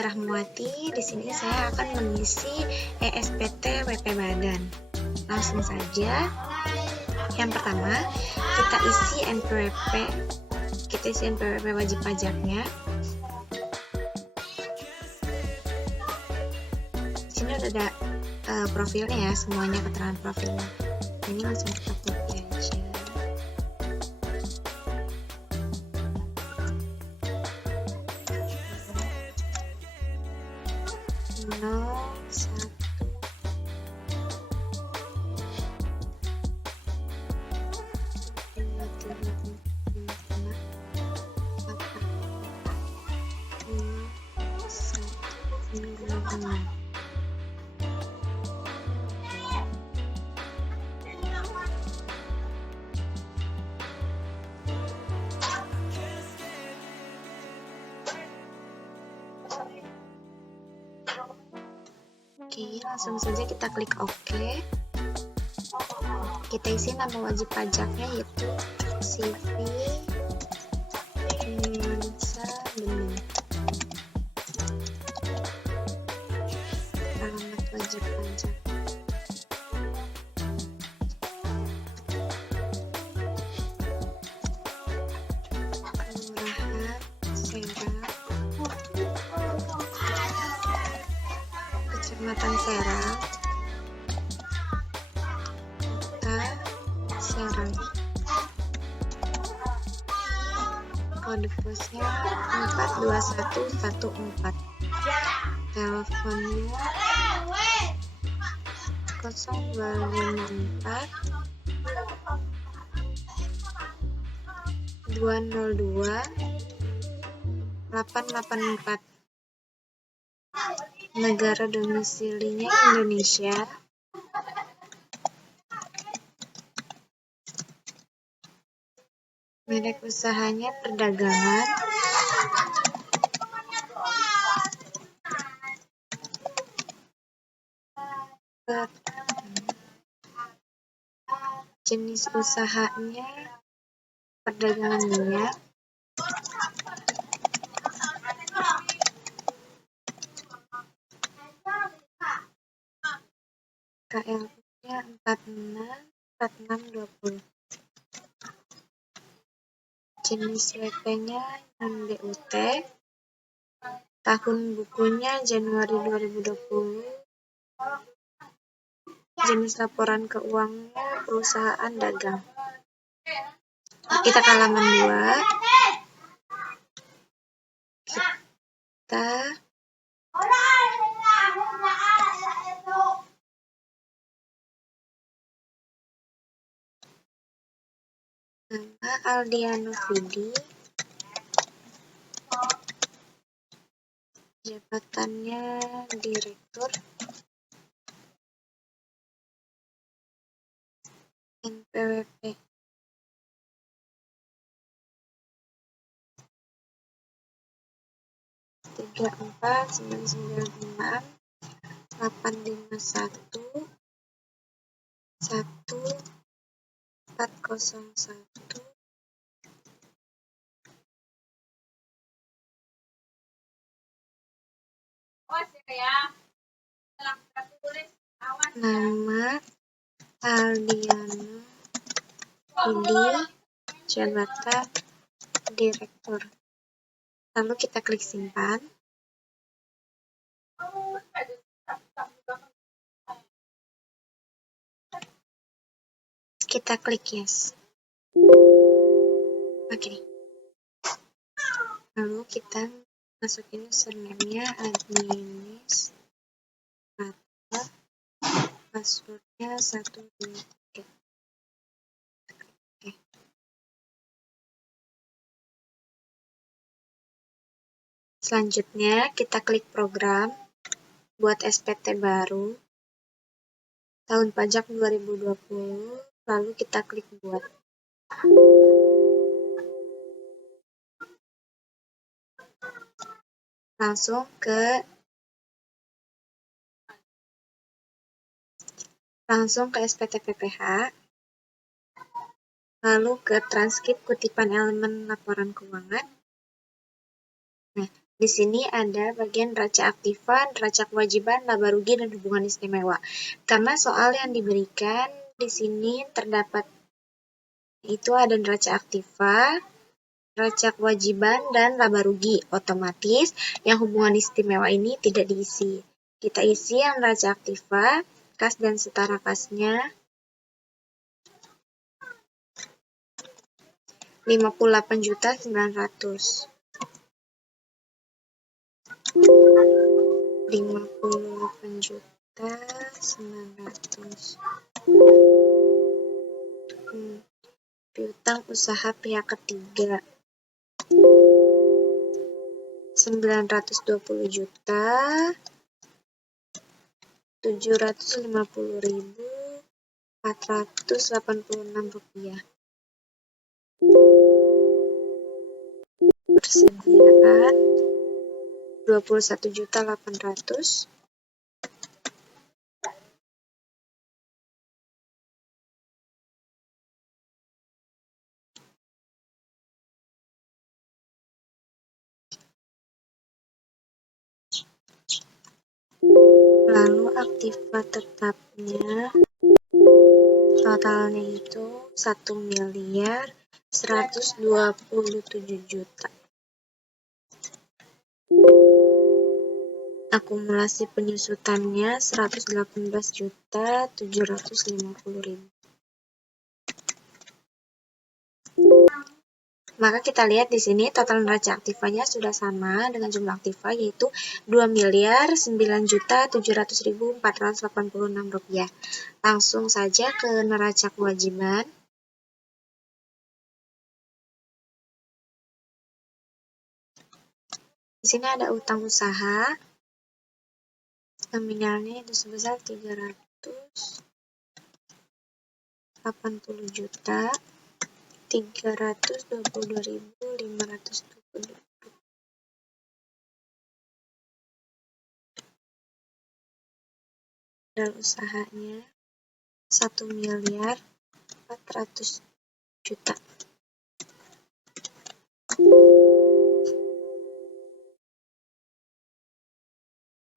Fitri Rahmawati. Di sini saya akan mengisi ESPT WP Badan. Langsung saja. Yang pertama, kita isi NPWP. Kita isi NPWP wajib pajaknya. Di sini udah ada profilnya ya, semuanya keterangan profilnya. Ini langsung kita copy aja. Oke, langsung saja kita klik OK. Kita isi nama wajib pajaknya yaitu CV Nuansa Bening. Alamat wajib pajak. Kelurahan Serang, Kecamatan Serang, Kota Serang. Kode posnya 42114. Teleponnya 0254 202 884. Negara domisilinya Indonesia. Merek usahanya perdagangan. Jenis usahanya perdagangan minyak. KLP-nya 464620. Jenis WP-nya non-BUT. Tahun bukunya Januari 2020. Jenis laporan keuangannya perusahaan dagang. Kita ke halaman 2. Kita nama Aldiano Vidi. Jabatannya direktur. NPWP 34996 851 1401. Nama Aldiano Vidi, jabatan direktur. Lalu kita klik simpan. Kita klik yes. Oke. Lalu kita masukin username-nya administrator, passwordnya 123. Oke. Selanjutnya kita klik program buat SPT baru tahun pajak 2020, lalu kita klik buat. Langsung ke SPT PPH, lalu ke transkrip kutipan elemen laporan keuangan. Nah, Di sini ada bagian neraca aktiva, neraca kewajiban, laba rugi, dan hubungan istimewa. Karena soal yang diberikan di sini terdapat itu ada neraca aktiva, neraca kewajiban, dan laba rugi. Otomatis yang hubungan istimewa ini tidak diisi. Kita isi yang neraca aktiva, kas dan setara kasnya. 58.900. 58.900. Piutang usaha pihak ketiga 920 juta 750.486 rupiah. Persediaan 21.800. Lalu aktiva tetapnya totalnya itu 1.127 juta. Akumulasi penyusutannya 118.750.000. Maka kita lihat di sini total neraca aktivanya sudah sama dengan jumlah aktiva, yaitu 2.009.700.486 rupiah. Langsung saja ke neraca kewajiban. Di sini ada utang usaha. Nominalnya itu sebesar 380 juta 322.520. Dan usahanya 1.400.000.000.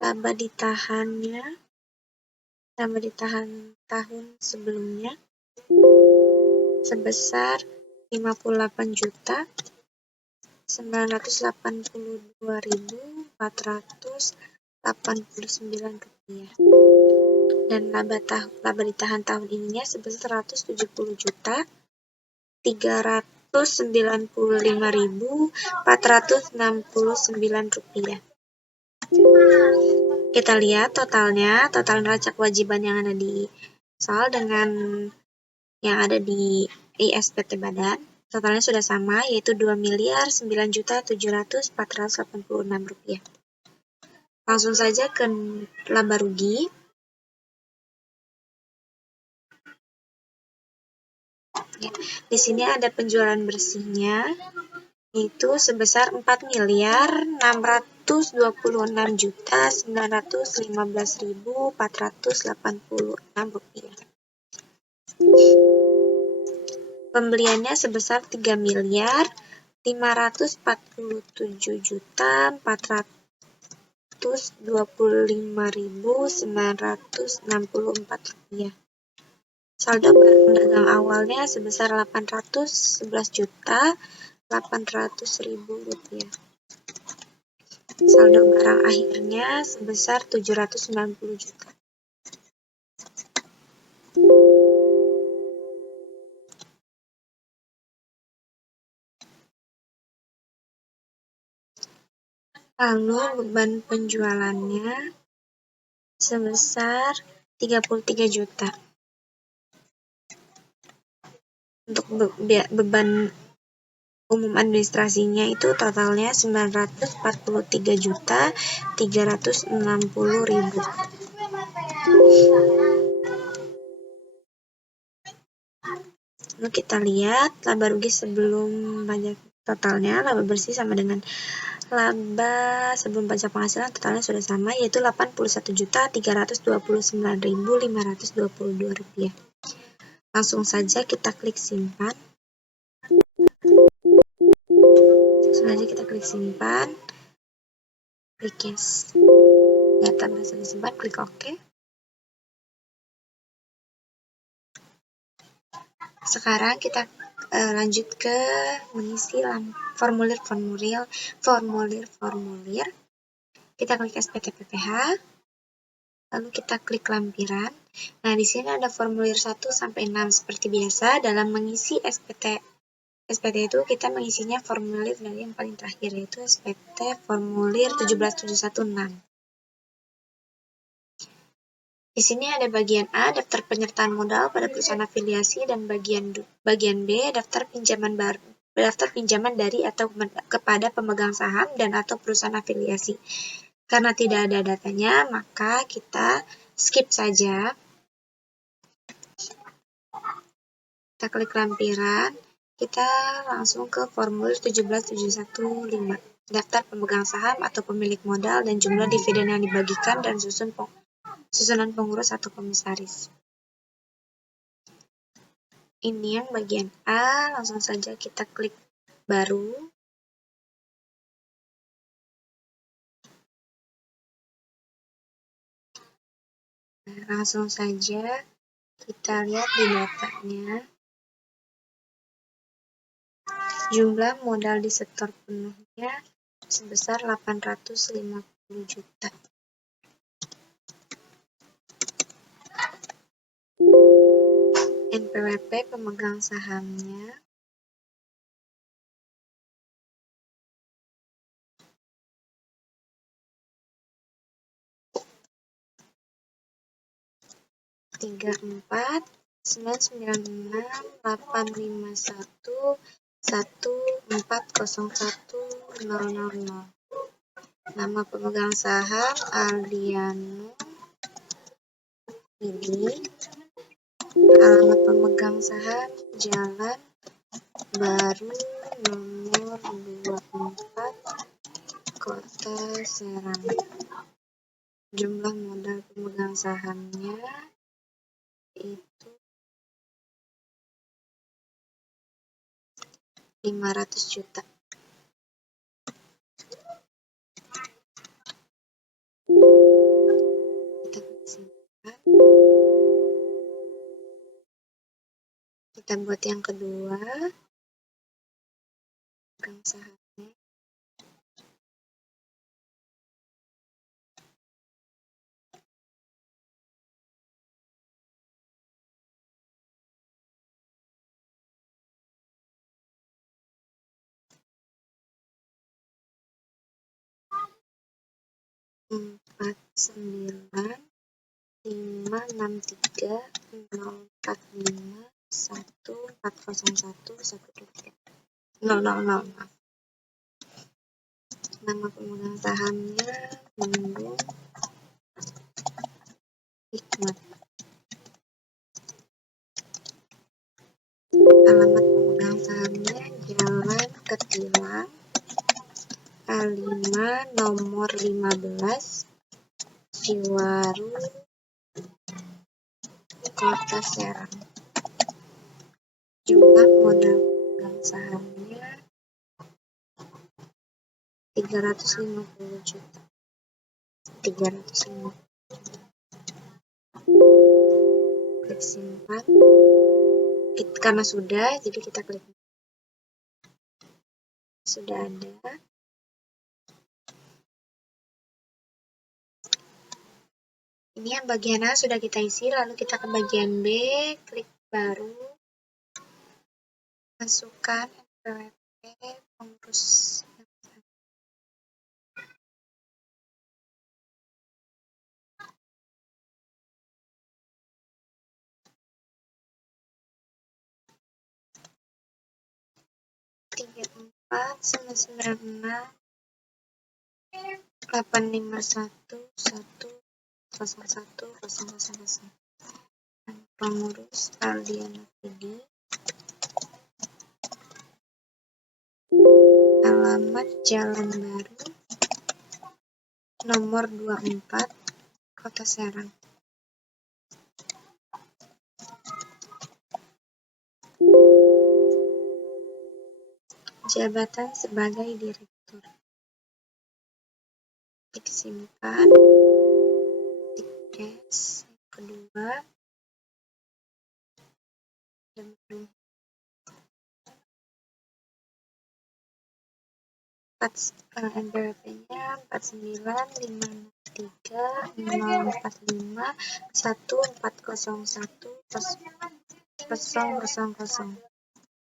Laba ditahan tahun sebelumnya sebesar 58.982.489 rupiah. Dan laba ditahan tahun ininya sebesar 170.395.469 rupiah. Kita lihat totalnya, total neraca kewajiban yang ada di soal dengan yang ada di ISPT Badan, totalnya sudah sama, yaitu 2.009.700.486 rupiah. Langsung saja ke laba rugi. Ya, di sini ada penjualan bersihnya, yaitu sebesar 4.426.915.486 rupiah. Pembeliannya sebesar 3.427.425.964 rupiah. Saldo barang dagang awalnya sebesar 811.800.000 rupiah. Saldo barang akhirnya sebesar 790 juta. Lalu beban penjualannya sebesar 33 juta. Untuk beban umum administrasinya itu totalnya 943.360.000. Lalu kita lihat laba rugi sebelum pajak totalnya, laba bersih sama dengan laba sebelum pajak penghasilan, totalnya sudah sama, yaitu 81.329.522 rupiah. Langsung saja kita klik simpan. klik yes. Data berhasil disimpan, klik OK. Sekarang kita lanjut ke mengisi formulir. Kita klik SPT PPH, lalu kita klik lampiran. Nah, di sini ada formulir 1 sampai 6 seperti biasa. Dalam mengisi SPT itu kita mengisinya formulir dari yang paling terakhir, yaitu SPT formulir 17716. Di sini ada bagian A, daftar penyertaan modal pada perusahaan afiliasi, dan bagian B, daftar pinjaman dari atau kepada pemegang saham dan atau perusahaan afiliasi. Karena tidak ada datanya, maka kita skip saja. Kita klik lampiran, kita langsung ke formulir 17715. Daftar pemegang saham atau pemilik modal dan jumlah dividen yang dibagikan dan susunan pengurus atau komisaris. Ini yang bagian A, langsung saja kita klik baru. Nah, langsung saja kita lihat di datanya. Jumlah modal disetor penuhnya sebesar 850 juta. NPWP pemegang sahamnya tiga empat 9968511140100. Nama pemegang saham Aldiano ini. Alamat pemegang saham Jalan Baru nomor 24 Kota Serang. Jumlah modal pemegang sahamnya itu 500 juta. Kita simpan. Kita buat yang kedua. Pemegang sahamnya. Empat 9 9 5 6 3 045 1 401 123 000. Nama pemegang sahamnya Mendung Hikmat. Alamat pemegang sahamnya Jalan Ketilang A5 nomor 15 Ciwaru Kota Serang. Jumlah modal pemegang sahamnya 350 juta. 350. Klik simpan. Karena sudah, jadi kita klik. Sudah ada. Ini yang bagian A sudah kita isi, lalu kita ke bagian B, klik baru, masukkan NPWP pengurus. Tiga 4 9 9 851 1 0 1 0 0. Pengurus Aldiano Fidi. Alamat Jalan Baru nomor 24 Kota Serang. Jabatan sebagai direktur. klik simpan, klik yes. Kedua, dan NPWP-nya 495354314011000.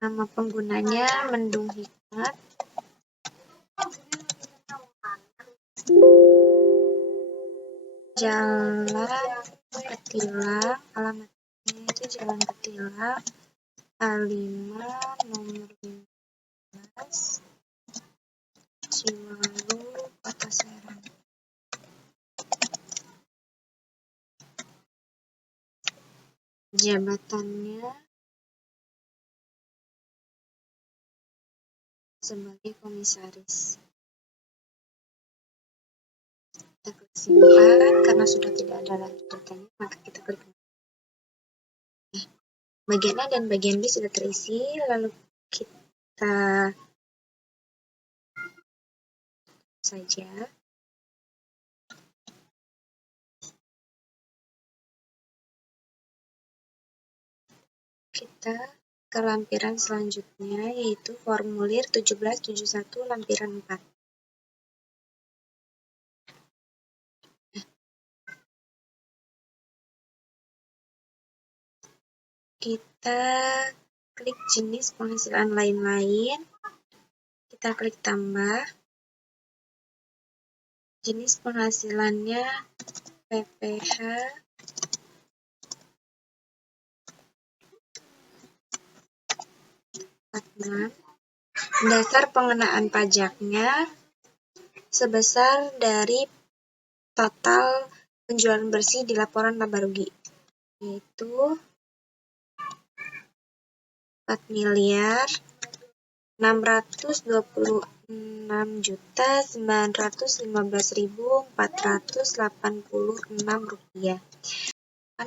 Nama penggunanya Mendung Hikmat. Jalan Ketilang, alamatnya itu Jalan Ketilang, A5 nomor 15, Ciwalu, Kota Serang. Jabatannya sebagai komisaris. Kita klik simpan, karena sudah tidak ada lagi datanya, maka kita klik. Bagian A dan bagian B sudah terisi, lalu kita saja. Kita ke lampiran selanjutnya, yaitu formulir 1771 lampiran 4. Kita klik jenis penghasilan lain-lain, kita klik tambah. Jenis penghasilannya PPh, dasar pengenaan pajaknya sebesar dari total penjualan bersih di laporan laba rugi, yaitu 4.915.486 rupiah.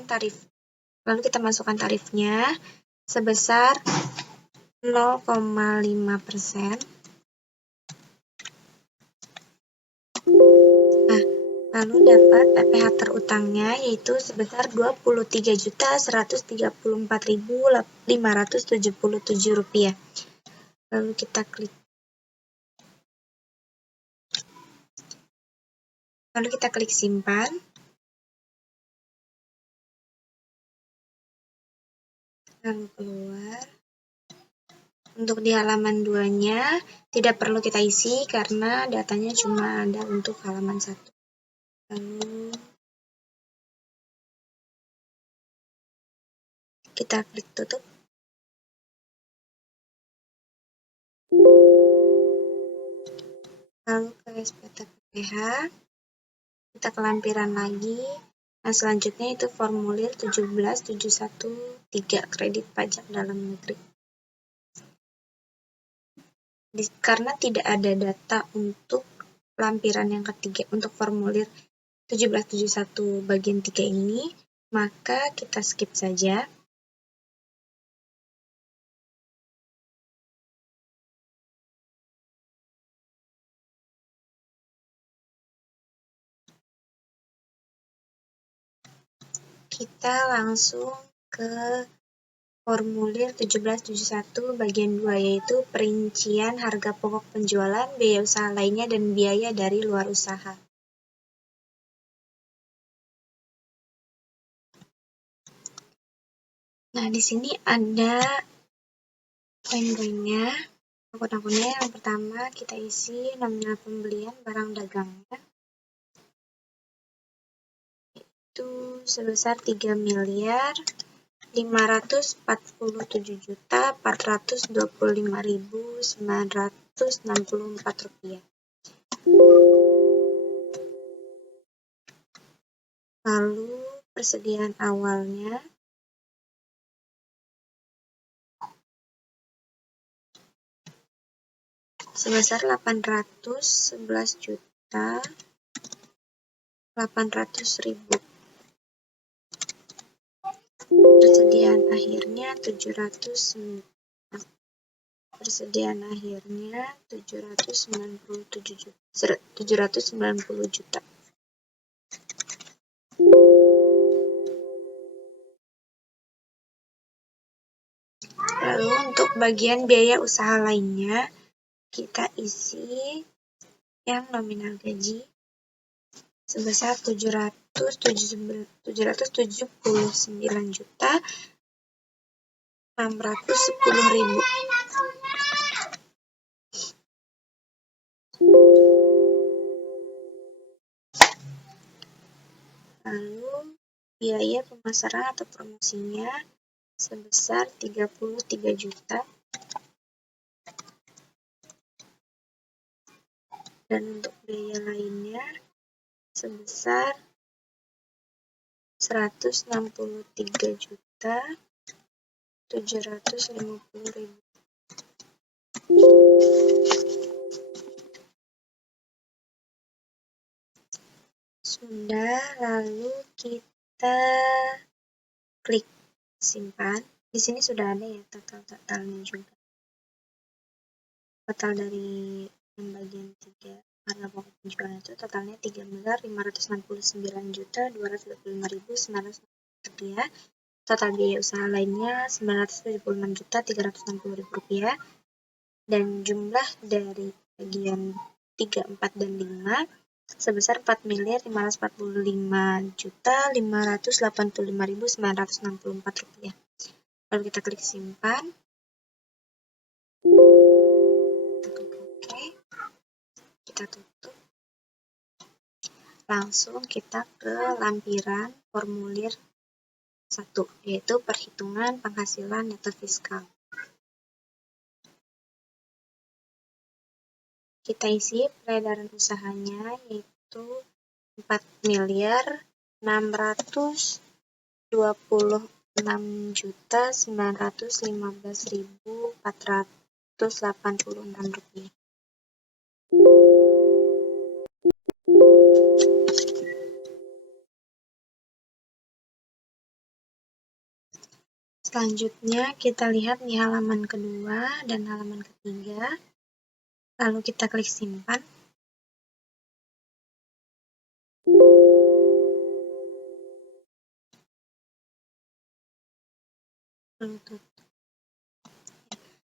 Tarif. Lalu kita masukkan tarifnya sebesar 0,5%. Lalu dapat PPh terutangnya yaitu sebesar Rp23.134.577. Lalu kita klik simpan. Lalu keluar. Untuk di halaman 2-nya tidak perlu kita isi karena datanya cuma ada untuk halaman 1. Lalu kita klik tutup. Lalu ke SPT PPh, kita ke lampiran lagi. Nah, selanjutnya itu formulir 17713 kredit pajak dalam negeri. Karena tidak ada data untuk lampiran yang ketiga, untuk formulir 1771 bagian 3 ini, maka kita skip saja. Kita langsung ke formulir 1771 bagian 2, yaitu perincian harga pokok penjualan, biaya usaha lainnya, dan biaya dari luar usaha. Nah, di sini ada poin-poinnya, akun-akunnya. Yang pertama, kita isi nominal pembelian barang dagangnya, itu sebesar 3.547.425.964 rupiah. Lalu persediaan awalnya sebesar 811.800.000. Persediaan akhirnya 700. Persediaan akhirnya 790 juta. Lalu untuk bagian biaya usaha lainnya, kita isi yang nominal gaji sebesar 779.610.000. Lalu biaya pemasaran atau promosinya sebesar 33 juta. Dan untuk biaya lainnya sebesar 163.750.000. Sudah, lalu kita klik simpan. Di sini sudah ada ya totalnya juga. Total dari yang bagian 3 harga pokok penjualan itu totalnya 3.569.225.900 rupiah. Total biaya usaha lainnya 976.360.000 rupiah. Dan jumlah dari bagian 3, 4, dan 5 sebesar 4.545.585.964 rupiah. Lalu kita klik simpan. Kita tutup. Langsung kita ke lampiran formulir 1, yaitu perhitungan penghasilan neto fiskal. Kita isi peredaran usahanya, yaitu 4.926.915.486 rupiah. Selanjutnya kita lihat di halaman kedua dan halaman ketiga. Lalu kita klik simpan.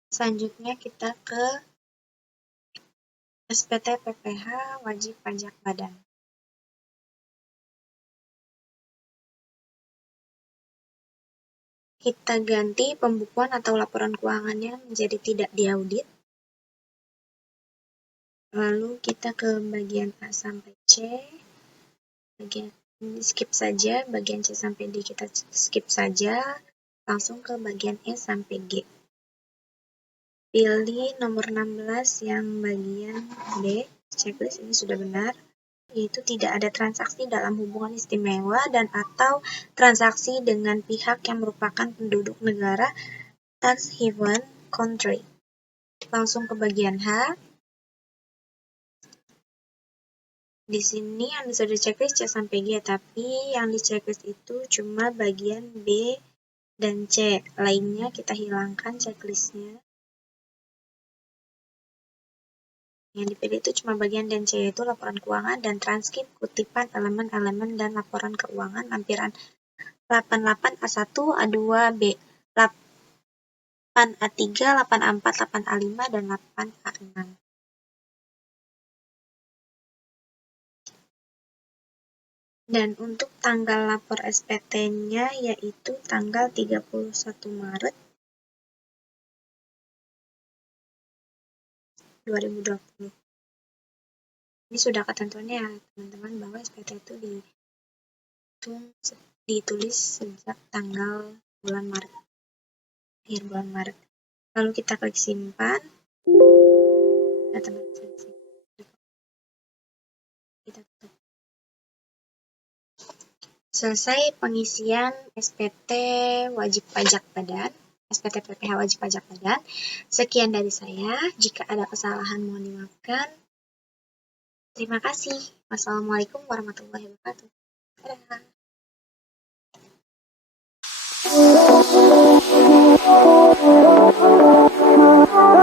Selanjutnya kita ke SPT PPh wajib pajak badan. Kita ganti pembukuan atau laporan keuangannya menjadi tidak diaudit. Lalu kita ke bagian A sampai C. Bagian ini skip saja, bagian C sampai D kita skip saja. Langsung ke bagian E sampai G. Pilih nomor 16 yang bagian B, checklist ini sudah benar, yaitu tidak ada transaksi dalam hubungan istimewa dan atau transaksi dengan pihak yang merupakan penduduk negara tax haven country. Langsung ke bagian H. Di sini yang sudah checklist C sampai G, tapi yang di checklist itu cuma bagian B dan C. Lainnya kita hilangkan checklistnya. Yang dipilih itu cuma bagian dan C, yaitu laporan keuangan dan transkrip kutipan elemen-elemen dan laporan keuangan lampiran 88A1, A2, B, 8A3, 8A4, 8A5, dan 8A6. Dan untuk tanggal lapor SPT-nya yaitu tanggal 31 Maret 2020. Ini sudah ketentuannya ya teman-teman, bahwa SPT itu ditulis sejak tanggal bulan Maret, akhir bulan Maret. Lalu kita klik simpan. Nah, teman-teman, kita tutup. Selesai pengisian SPT wajib pajak badan, SPT PPh wajib pajak badan. Sekian dari saya. Jika ada kesalahan mohon dimaafkan. Terima kasih. Wassalamualaikum warahmatullahi wabarakatuh. Dadah.